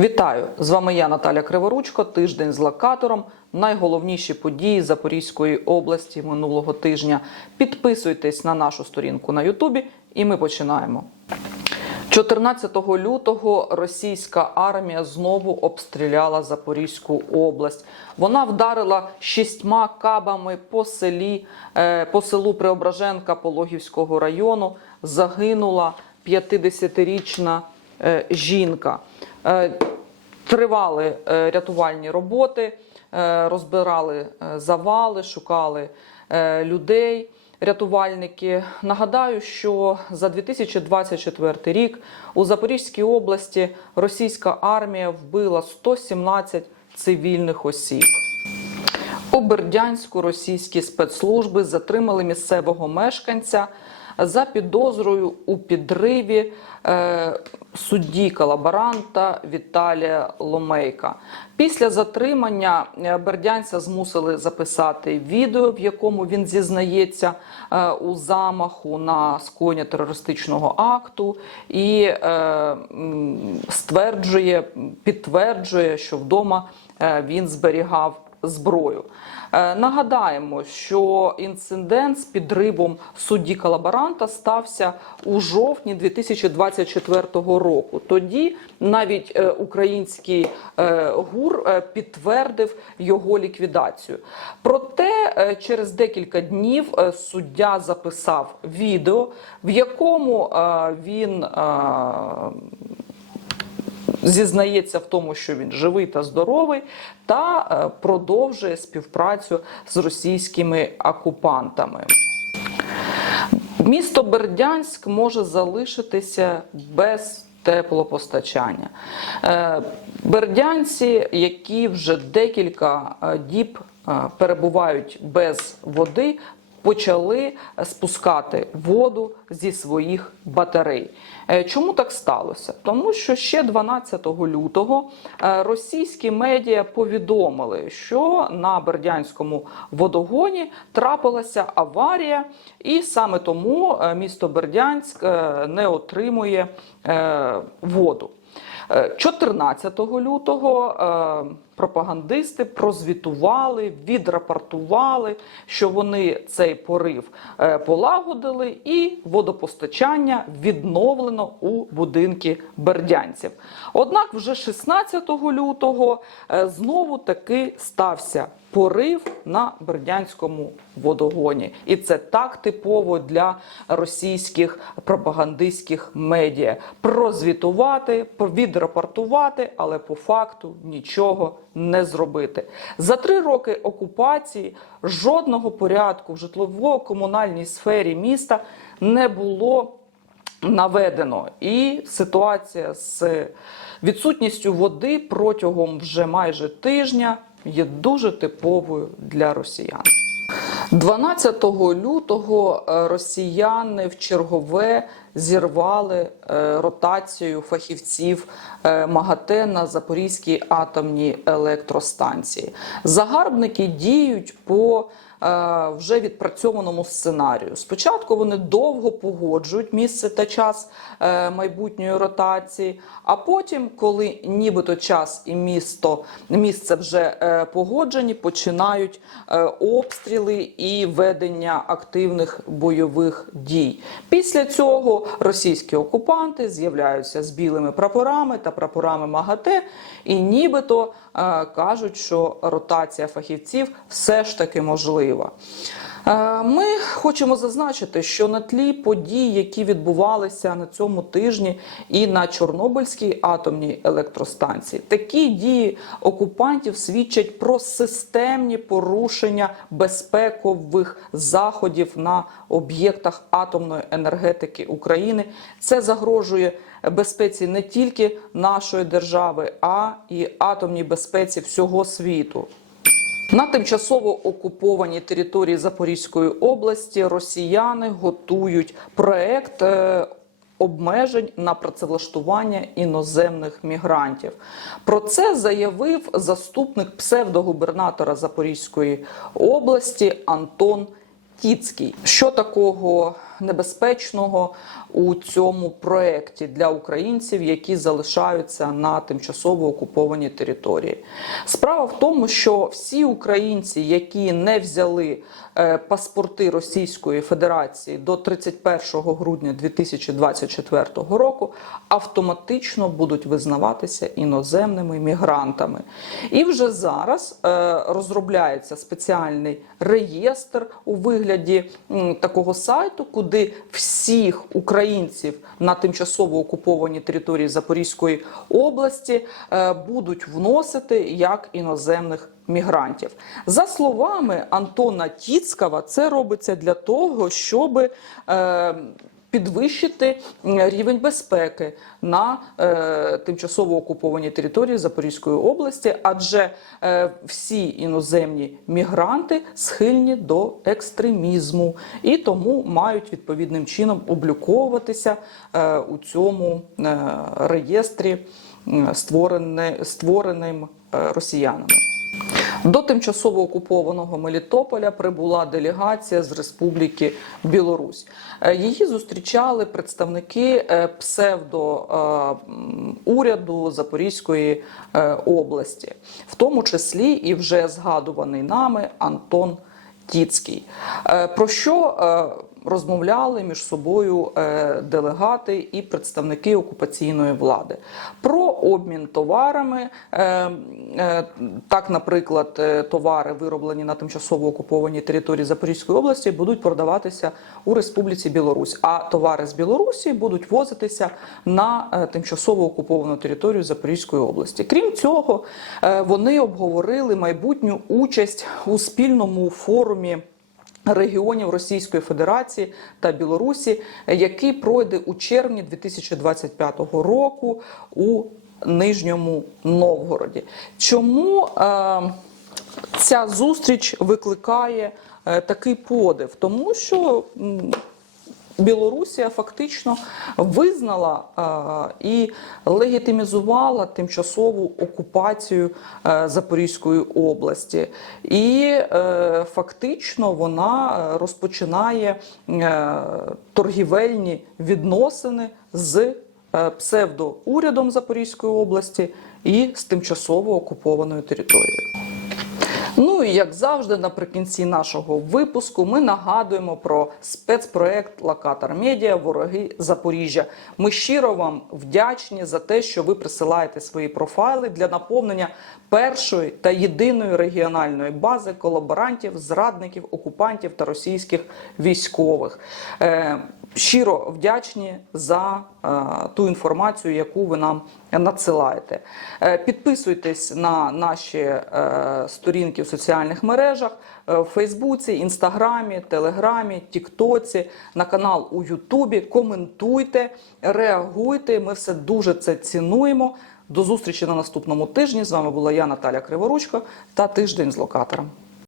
Вітаю! З вами я, Наталя Криворучко. Тиждень з локатором. Найголовніші події Запорізької області минулого тижня. Підписуйтесь на нашу сторінку на Ютубі, і ми починаємо. 14 лютого російська армія знову обстріляла Запорізьку область. Вона вдарила шістьма кабами по селі, е, по селу Преображенка Пологівського району. Загинула 50-річна е, жінка. Тривали е, рятувальні роботи, е, розбирали е, завали, шукали людей. Рятувальники нагадаю, що за 2024 рік у Запорізькій області російська армія вбила 117 цивільних осіб. У Бердянську російські спецслужби затримали місцевого мешканця за підозрою у підриві е, судді колаборанта Віталія Ломейка. Після затримання е, бердянця змусили записати відео, в якому він зізнається е, у замаху на скоєння терористичного акту і стверджує, підтверджує, що вдома він зберігав зброю. Е, Нагадаємо, що інцидент з підривом судді колаборанта стався у жовтні 2024 року. Тоді навіть е, український е, ГУР підтвердив його ліквідацію. Проте через декілька днів суддя записав відео, в якому він зізнається в тому, що він живий та здоровий, та е, продовжує співпрацю з російськими окупантами. Місто Бердянськ може залишитися без теплопостачання. Е, Бердянці, які вже декілька е, діб перебувають без води, почали спускати воду зі своїх батарей. Е, Чому так сталося? Тому що ще 12 лютого е, російські медіа повідомили, що на Бердянському водогоні трапилася аварія, і саме тому е, місто Бердянськ не отримує воду. Е, 14 лютого пропагандисти прозвітували, відрапортували, що вони цей порив е, полагодили, і водопостачання відновлено у будинки бердянців. Однак, вже 16 лютого е, знову таки стався порив на бердянському водогоні, і це так типово для російських пропагандистських медіа. Прозвітувати, відрапортувати, але по факту нічого не зробити. За три роки окупації жодного порядку в житлово-комунальній сфері міста не було наведено. І ситуація з відсутністю води протягом вже майже тижня є дуже типовою для росіян. 12 лютого е, росіяни в чергове зірвали е, ротацію фахівців е, МАГАТЕ на Запорізькій атомній електростанції. Загарбники діють по вже відпрацьованому сценарію. Спочатку вони довго погоджують місце та час е, майбутньої ротації, а потім, коли нібито час і місто місце вже е, погоджені, починають е, обстріли і ведення активних бойових дій. Після цього російські окупанти з'являються з білими прапорами та прапорами МАГАТЕ, і нібито е, кажуть, що ротація фахівців все ж таки можлива. Е, Ми хочемо зазначити, що на тлі подій, які відбувалися на цьому тижні і на Чорнобильській атомній електростанції, такі дії окупантів свідчать про системні порушення безпекових заходів на об'єктах атомної енергетики України. Це загрожує безпеці не тільки нашої держави, а і атомній безпеці всього світу. На тимчасово окупованій території Запорізької області росіяни готують проект е, обмежень на працевлаштування іноземних мігрантів. Про це заявив заступник псевдогубернатора Запорізької області Антон Тіцький. Що такого небезпечного у цьому проєкті для українців, які залишаються на тимчасово окупованій території. Справа в тому, що всі українці, які не взяли е, паспорти Російської Федерації до 31 грудня 2024 року, автоматично будуть визнаватися іноземними мігрантами. І вже зараз е, розробляється спеціальний реєстр у вигляді такого сайту, куди всіх українців на тимчасово окупованій території Запорізької області е, будуть вносити як іноземних мігрантів. За словами Антона Тіцкава, це робиться для того, щоб е, підвищити рівень безпеки на е, тимчасово окупованій території Запорізької області, адже е, всі іноземні мігранти схильні до екстремізму і тому мають відповідним чином обліковуватися е, у цьому е, реєстрі, створене, створеним е, росіянами. До тимчасово окупованого Мелітополя прибула делегація з Республіки Білорусь. Е, Її зустрічали представники е, псевдо е, Запорізької області, в тому числі і вже згадуваний нами Антон Тіцький. Про що розмовляли між собою е, делегати і представники окупаційної влади? Про обмін товарами. е, е, Так, наприклад, товари, вироблені на тимчасово окупованій території Запорізької області, будуть продаватися у Республіці Білорусь, а товари з Білорусі будуть возитися на тимчасово окуповану територію Запорізької області. Крім цього, вони обговорили майбутню участь у спільному форумі. Регіонів Російської Федерації та Білорусі, який пройде у червні 2025 року у Нижньому Новгороді. Чому е, ця зустріч викликає е, такий подив? Тому що Білорусія фактично визнала е, і легітимізувала тимчасову окупацію е, Запорізької області, і е, фактично вона розпочинає торгівельні відносини з псевдоурядом Запорізької області і з тимчасово окупованою територією. Ну і як завжди, наприкінці нашого випуску ми нагадуємо про спецпроект Локатор Медіа Вороги Запоріжжя. Ми щиро вам вдячні за те, що ви присилаєте свої профайли для наповнення першої та єдиної регіональної бази колаборантів, зрадників, окупантів та російських військових. Е, Щиро вдячні за е, ту інформацію, яку ви нам надсилаєте. Е, підписуйтесь на наші е, сторінки в соціальних мережах е, в Фейсбуці, Інстаграмі, Телеграмі, Тіктоці, на канал у Ютубі. Коментуйте, реагуйте. Ми все дуже це цінуємо. До зустрічі на наступному тижні. З вами була я, Наталя Криворучко, та тиждень з локатором.